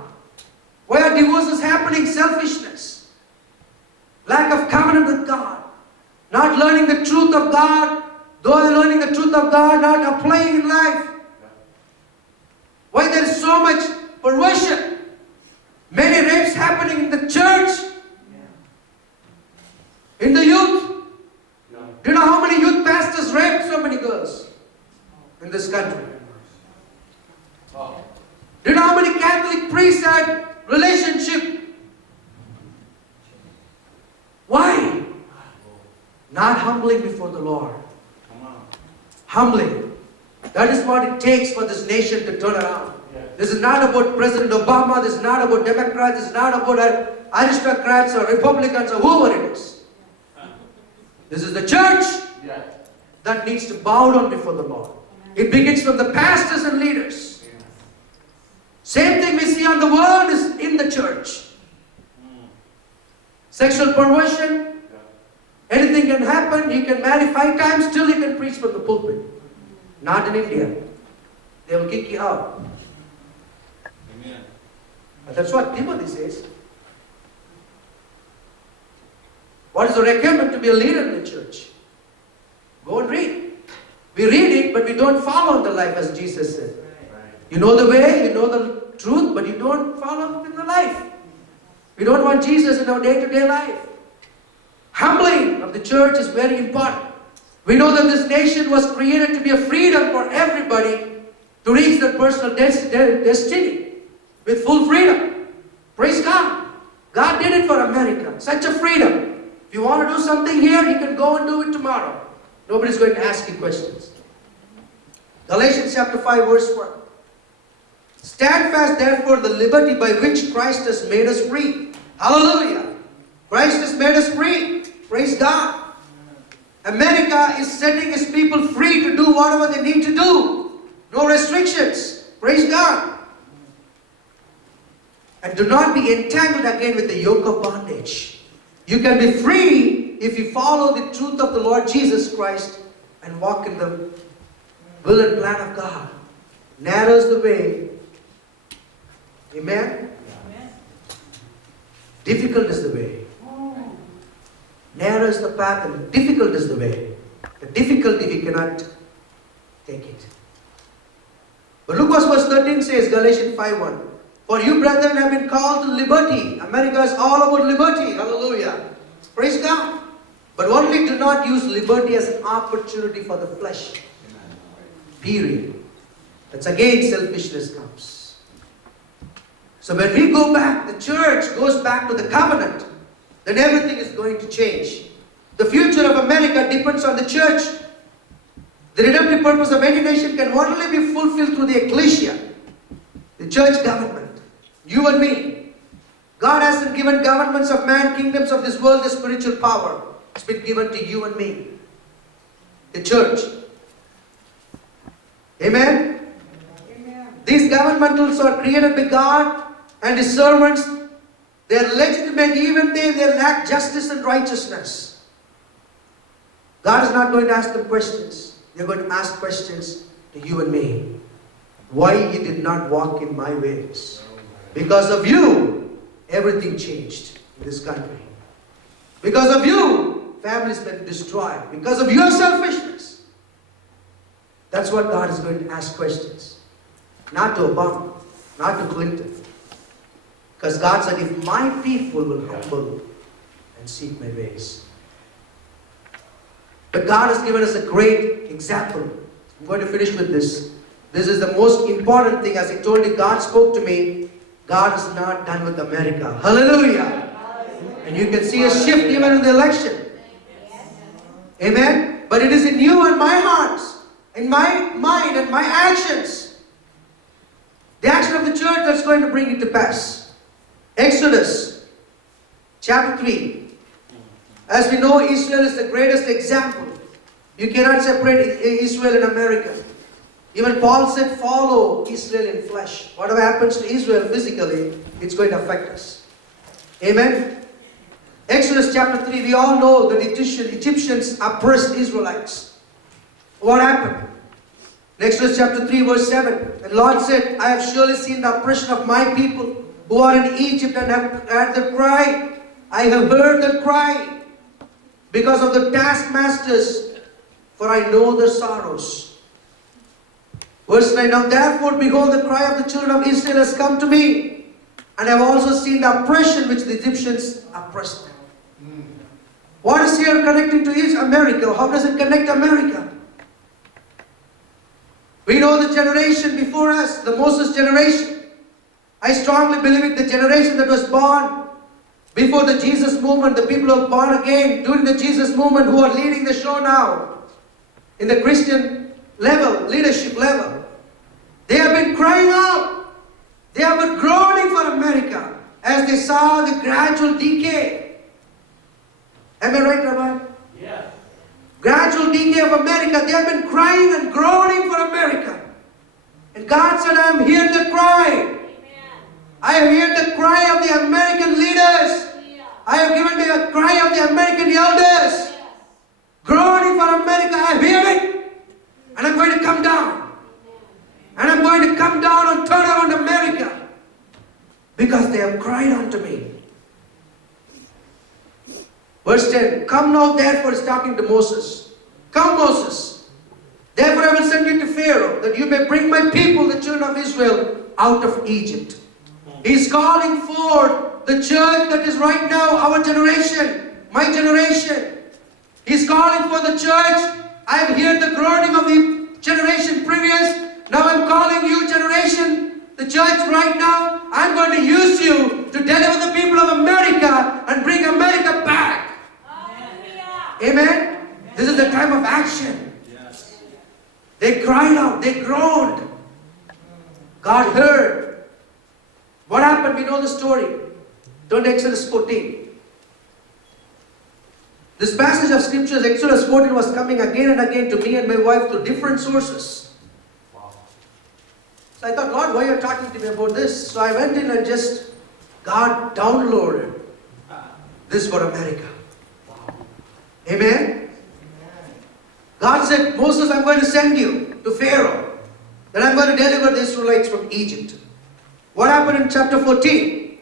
Why are divorces happening? Selfishness. Lack of covenant with God. Not learning the truth of God. Though they're learning the truth of God, not applying in life. Why there is so much perversion? Many rapes happening in the church. In the youth. Do you know how many youth pastors rape so many girls in this country? Do you know how many Catholic priests had relationship? Why? Not humbling before the Lord. Humbling. That is what it takes for this nation to turn around. This is not about President Obama. This is not about Democrats. This is not about aristocrats or Republicans or whoever it is. This is the church that needs to bow down before the Lord. It begins from the pastors and leaders. Same thing we see on the world is in the church. Sexual perversion. Anything can happen. You can marry 5 times, still you can preach from the pulpit. Not in India. They will kick you out. And that's what Timothy says. What is the requirement to be a leader in the church? Go and read. We read it, but we don't follow the life as Jesus said. You know the way, you know the truth, but you don't follow in the life. We don't want Jesus in our day-to-day life. Humbling of the church is very important. We know that this nation was created to be a freedom for everybody to reach their personal destiny with full freedom. Praise God. God did it for America. Such a freedom. If you want to do something here, you can go and do it tomorrow. Nobody's going to ask you questions. Galatians chapter 5 verse 1. Stand fast therefore the liberty by which Christ has made us free. Hallelujah. Christ has made us free. Praise God. America is setting its people free to do whatever they need to do. No restrictions. Praise God. And do not be entangled again with the yoke of bondage. You can be free if you follow the truth of the Lord Jesus Christ and walk in the will and plan of God. Narrow is the way. Amen? Difficult is the way. Narrow is the path and difficult is the way. The difficulty we cannot take it. But look what verse 13 says, Galatians 5:1. For you, brethren, have been called to liberty. America is all about liberty. Hallelujah. Praise God. But only do not use liberty as an opportunity for the flesh. Period. That's again selfishness comes. So when we go back, the church goes back to the covenant, then everything is going to change. The future of America depends on the church. The redemptive purpose of any nation can only be fulfilled through the ecclesia, the church government. You and me. God hasn't given governments of man, kingdoms of this world, the spiritual power. It's been given to you and me. The church. Amen? Amen. These governmentals are created by God and His servants. They are legitimate even though they lack justice and righteousness. God is not going to ask them questions. They're going to ask questions to you and me. Why you did not walk in my ways? Because of you, everything changed in this country. Because of you, families been destroyed. Because of your selfishness. That's what God is going to ask questions. Not to Obama, not to Clinton. Because God said, if my people will humble and seek my ways. But God has given us a great example. I'm going to finish with this. This is the most important thing. As I told you, God spoke to me. God is not done with America. Hallelujah. And you can see a shift even in the election. Amen. But it is in you and my hearts, in my mind and my actions. The action of the church that's going to bring it to pass. Exodus chapter 3. As we know, Israel is the greatest example. You cannot separate Israel and America. Even Paul said, follow Israel in flesh. Whatever happens to Israel physically, it's going to affect us. Amen? Exodus chapter 3, we all know that Egyptians oppressed Israelites. What happened? In Exodus chapter 3 verse 7, and Lord said, I have surely seen the oppression of my people who are in Egypt and have heard their cry. I have heard their cry because of the taskmasters, for I know their sorrows. Verse 9, now therefore behold, the cry of the children of Israel has come to me, and I have also seen the oppression which the Egyptians oppressed them. What is here connecting to America? How does it connect America? We know the generation before us, the Moses generation. I strongly believe it, the generation that was born before the Jesus movement, the people who are born again during the Jesus movement who are leading the show now in the Christian level, leadership level. They have been crying out. They have been groaning for America as they saw the gradual decay. Am I right, Rabbi? Yes. Gradual decay of America. They have been crying and groaning for America. And God said, I am here to cry. Amen. I am here to cry of the American leaders. Yeah. I have given the cry of the American elders. Yes. Groaning for America. I hear it. And I'm going to come down. And I'm going to come down and turn around America. Because they have cried unto me. Verse 10, come now therefore, is talking to Moses. Come Moses, therefore I will send you to Pharaoh, that you may bring my people, the children of Israel, out of Egypt. He's calling forth the church that is right now, our generation, my generation. He's calling for the church. I have heard the groaning of the generation previous. Now I'm calling you generation, the church right now. I'm going to use you to deliver the people of America and bring America back. Amen? This is the time of action. Yes. They cried out, they groaned. God heard. What happened? We know the story. Turn to Exodus 14. This passage of scriptures, Exodus 14, was coming again and again to me and my wife through different sources. Wow. So I thought, Lord, why are you talking to me about this? So I went in and just, God downloaded this for America. Amen? God said, Moses, I'm going to send you to Pharaoh. Then I'm going to deliver the Israelites from Egypt. What happened in chapter 14?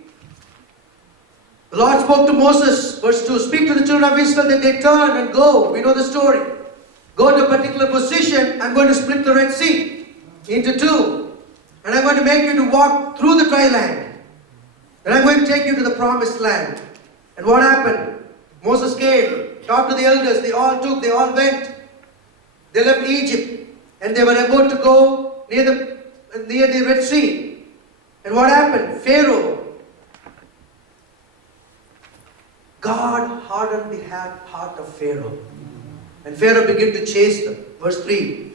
The Lord spoke to Moses, verse 2, speak to the children of Israel that they turn and go. We know the story. Go to a particular position. I'm going to split the Red Sea into two. And I'm going to make you to walk through the dry land. Then I'm going to take you to the promised land. And what happened? Moses came, talked to the elders, they all went. They left Egypt and they were about to go near the Red Sea. And what happened? Pharaoh. God hardened the heart of Pharaoh. And Pharaoh began to chase them. Verse 3.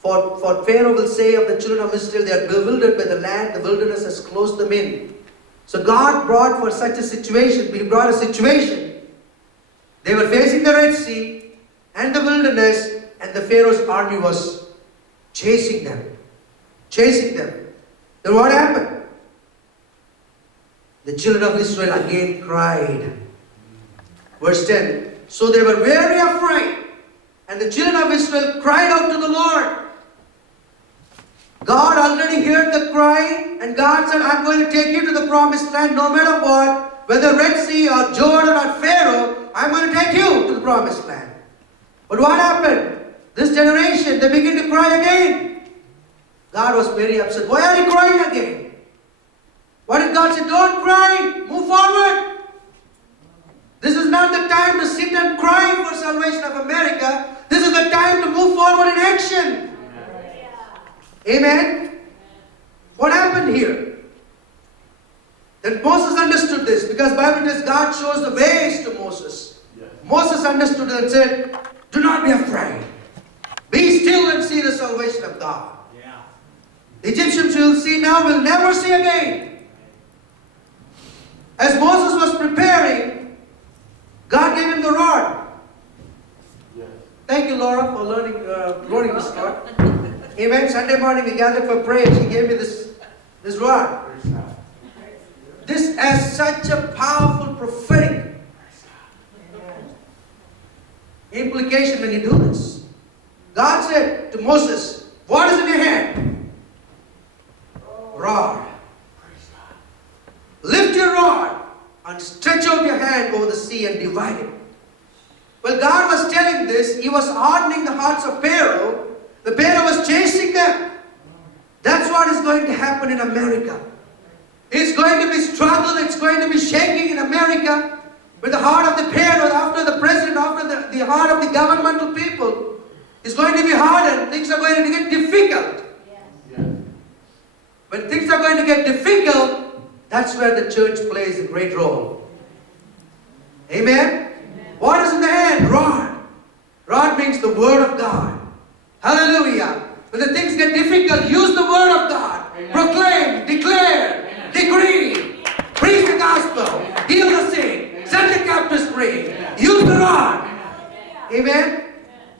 For Pharaoh will say of the children of Israel, they are bewildered by the land, the wilderness has closed them in. So God brought for such a situation, He brought a situation. They were facing the Red Sea and the wilderness, and the Pharaoh's army was chasing them. Chasing them. Then what happened? The children of Israel again cried. Verse 10. So they were very afraid, and the children of Israel cried out to the Lord. God already heard the cry, and God said, I'm going to take you to the promised land no matter what, whether Red Sea or Jordan or Pharaoh, I'm going to take you to the promised land. But what happened? This generation, they begin to cry again. God was very upset. Why are you crying again? What did God say? Don't cry, move forward. This is not the time to sit and cry for salvation of America. This is the time to move forward in action. Amen? What happened here? Then Moses understood this, because Bible says God shows the ways to Moses. Yes. Moses understood it and said, do not be afraid. Be still and see the salvation of God. Yeah. The Egyptians will see now, will never see again. As Moses was preparing God gave him the rod. Yes. Thank you, Laura, for learning this rod. Amen. Sunday morning we gathered for prayer. She gave me this rod. Praise God. This has such a powerful prophetic implication when you do this. God said to Moses, "What is in your hand?" Rod. Praise God. Lift your rod and stretch out your hand over the sea and divide it. Well, God was telling this. He was hardening the hearts of Pharaoh. The Pharaoh was chasing them. That's what is going to happen in America. It's going to be struggle. It's going to be shaking in America. With the heart of the Pharaoh, after the president, after the heart of the governmental people, is going to be hardened. Things are going to get difficult. Yes. When things are going to get difficult, that's where the church plays a great role. Amen? What is in the hand? Rod. Rod means the word of God. Hallelujah. When the things get difficult, use the word of God. Amen. Proclaim, declare, Amen. decree, preach the gospel, Amen. heal the sick, Amen. set the captives free. Amen. Use the rod. Amen. Amen?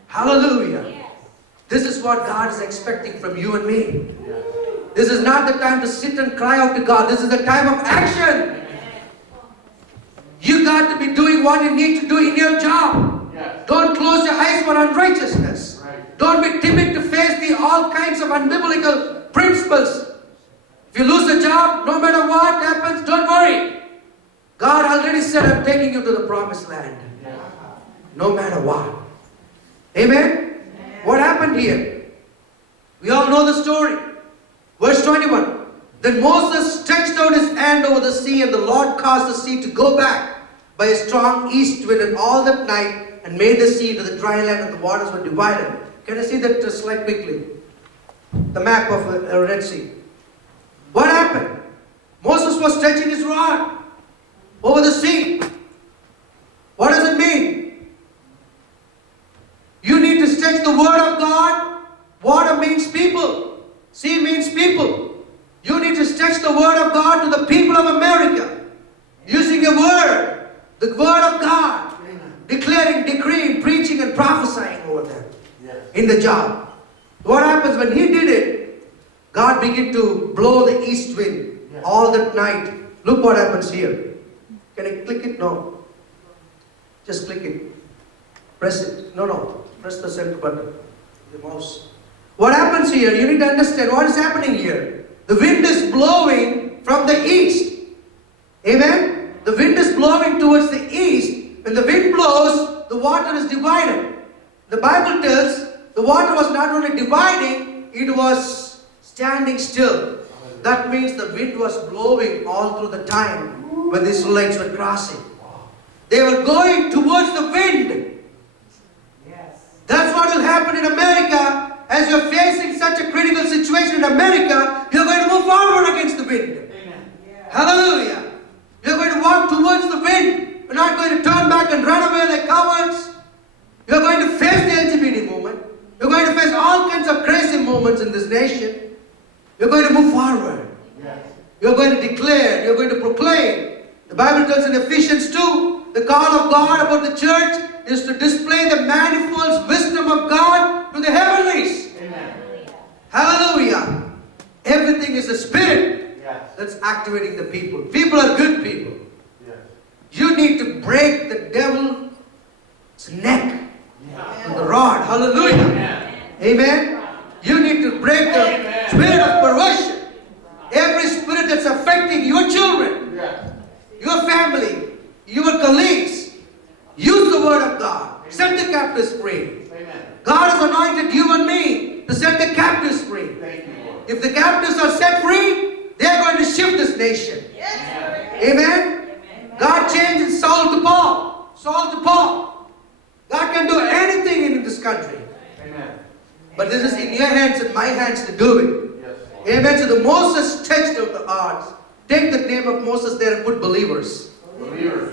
Hallelujah. Yes. This is what God is expecting from you and me. Yes. This is not the time to sit and cry out to God. This is the time of action. You got to be doing what you need to do in your job. Yes. Don't close your eyes for unrighteousness. Right. Don't be timid to face all kinds of unbiblical principles. If you lose a job, no matter what happens, don't worry. God already said, "I'm taking you to the promised land." Yes. No matter what. Amen? What happened here? We all know the story. Verse 21. Then Moses stretched out his hand over the sea, and the Lord caused the sea to go back by a strong east wind and all that night, and made the sea into the dry land, and the waters were divided. Can I see that slide quickly? The map of the Red Sea. What happened? Moses was stretching his rod over the sea. What does it mean? You need to stretch the word of God. Water means people. Sea means people. You need to stretch the word of God to the people of America. Using a word. The word of God. Declaring, decreeing, preaching and prophesying over them. Yes. In the job. What happens when he did it? God began to blow the east wind Yes. all that night. Look what happens here. Can I click it? No. Just click it. Press it. No. Press the center button. The mouse. What happens here? You need to understand what is happening here. The wind is blowing from the east. Amen? The wind is blowing towards the east. When the wind blows, the water is divided. The Bible tells the water was not only dividing, it was standing still. That means the wind was blowing all through the time when the Israelites were crossing. They were going towards the wind. That's what will happen in America. As you're facing such a critical situation in America, you're going to move forward against the wind. Amen. Hallelujah. You're going to walk towards the wind. You're not going to turn back and run away like cowards. You're going to face the LGBT movement. You're going to face all kinds of crazy movements in this nation. You're going to move forward. Yes. You're going to declare. You're going to proclaim. The Bible tells in Ephesians 2, the call of God about the church is to display the manifold wisdom of God to the heavenlies. Amen. Hallelujah. Everything is the Spirit Yes. that's activating the people. People are good people. Yes. You need to break the devil's neck Yes. with the rod. Hallelujah. Amen. Amen. You need to break the Amen. spirit of perversion. Every spirit that's affecting your children, Yes. your family, your colleagues. Use the word of God. Set the captives free. Amen. God has anointed you and me to set the captives free. Thank you, Lord. If the captives are set free, they are going to shift this nation. Amen? God changed Saul to Paul. Saul to Paul. God can do anything in this country. Amen. But this is in your hands and my hands to do it. Yes, Lord. Amen. So the Moses stretched out the arms. Take the name of Moses there and put believers. Believers.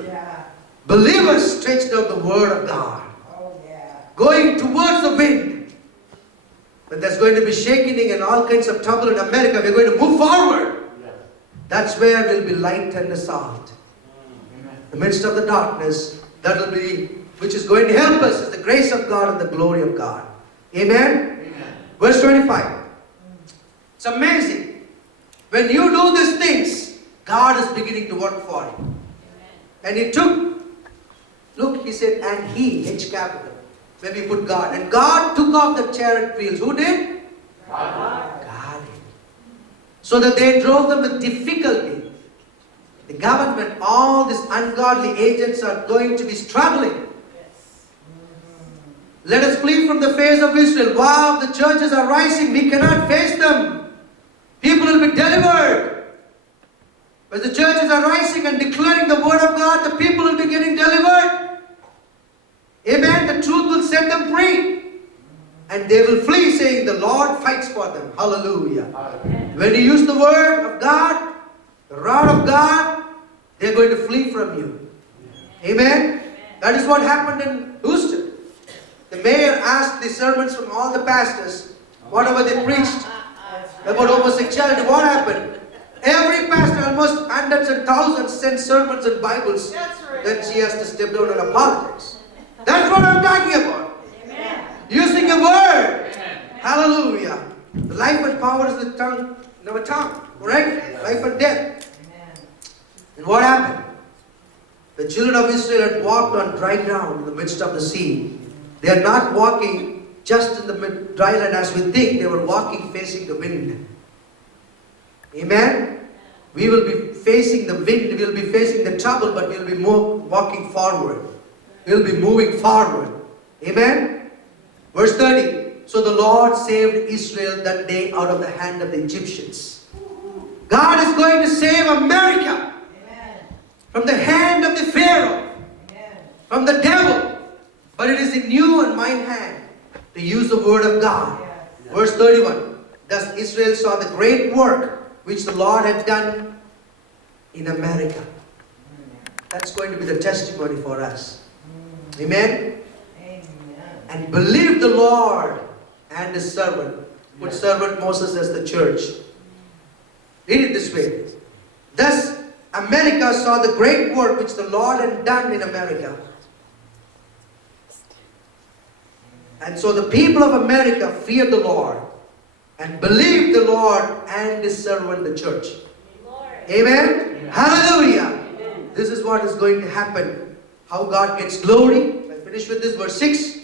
Believers stretched out the word of God. Going towards the wind. But there's going to be shaking and all kinds of trouble in America. We're going to move forward. Yes. That's where we'll be light and the salt. Amen. In the midst of the darkness, which is going to help us is the grace of God and the glory of God. Amen? Amen. Verse 25. It's amazing. When you do these things, God is beginning to work for you. And he said, and he, H capital. Maybe put God. And God took off the chariot wheels. Who did? God did. So that they drove them with difficulty. The government, all these ungodly agents are going to be struggling. Let us flee from the face of Israel. Wow, the churches are rising. We cannot face them. People will be delivered. When the churches are rising and declaring the word of God, the people will be getting delivered. Amen. The truth will set them free. And they will flee, saying, the Lord fights for them. Hallelujah. When you use the word of God, the rod of God, they're going to flee from you. Amen. That is what happened in Houston. The mayor asked the sermons from all the pastors, whatever they preached about homosexuality, what happened? Every pastor, almost hundreds and thousands, sent sermons and Bibles. That's right. Then she has to step down and apologize. That's what I'm talking about. Amen. Using a word. Amen. Hallelujah. The life and power is the tongue, in our tongue. Correct? Life and death. And what happened? The children of Israel had walked on dry ground in the midst of the sea. They are not walking just in the dry land as we think. They were walking facing the wind. Amen? We will be facing the wind. We will be facing the trouble, but we will be walking forward. We will be moving forward. Amen? Verse 30. So the Lord saved Israel that day out of the hand of the Egyptians. God is going to save America from the hand of the Pharaoh, from the devil. But it is in you and my hand to use the word of God. Verse 31. Thus Israel saw the great work which the Lord had done in America. That's going to be the testimony for us. Amen? And believe the Lord and his servant. Put servant Moses as the church. Read it this way. Thus America saw the great work which the Lord had done in America. And so the people of America feared the Lord and believed the Lord and his servant, the church. Amen? Amen. Hallelujah. Amen. This is what is going to happen. How God gets glory. I finish with this, verse 6.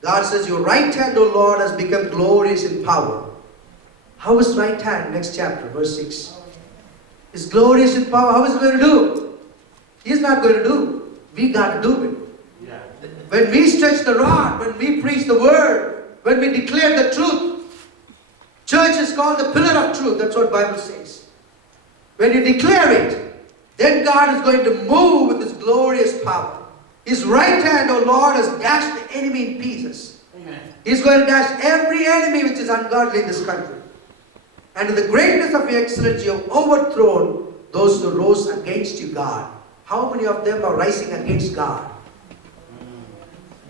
God says, your right hand, O Lord, has become glorious in power. How is right hand? Next chapter, verse 6. Is glorious in power. How is he going to do? He's not going to do. We got to do it. Yeah. When we stretch the rod, when we preach the word, when we declare the truth, church is called the pillar of truth. That's what the Bible says. When you declare it, then God is going to move with his glorious power. His right hand, O Lord, has dashed the enemy in pieces. Amen. He's going to dash every enemy which is ungodly in this country. And in the greatness of your excellence, you have overthrown those who rose against you, God. How many of them are rising against God?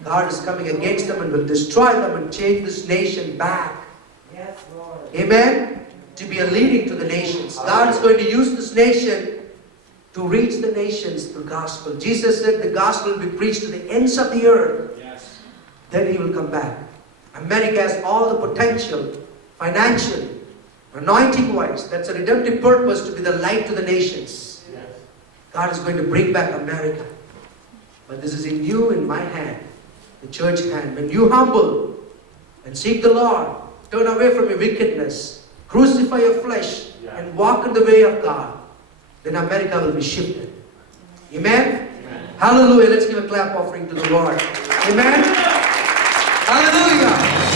God is coming against them and will destroy them and change this nation back. Yes, Lord. Amen? To be a leading to the nations. God is going to use this nation to reach the nations through gospel. Jesus said the gospel will be preached to the ends of the earth. Yes. Then he will come back. America has all the potential, financially, anointing-wise. That's a redemptive purpose to be the light to the nations. Yes. God is going to bring back America. But this is in you, in my hand, the church hand. When you humble and seek the Lord, turn away from your wickedness, crucify your flesh, and walk in the way of God, then America will be shifted. Amen? Amen. Hallelujah. Let's give a clap offering to the Lord. Amen? Hallelujah.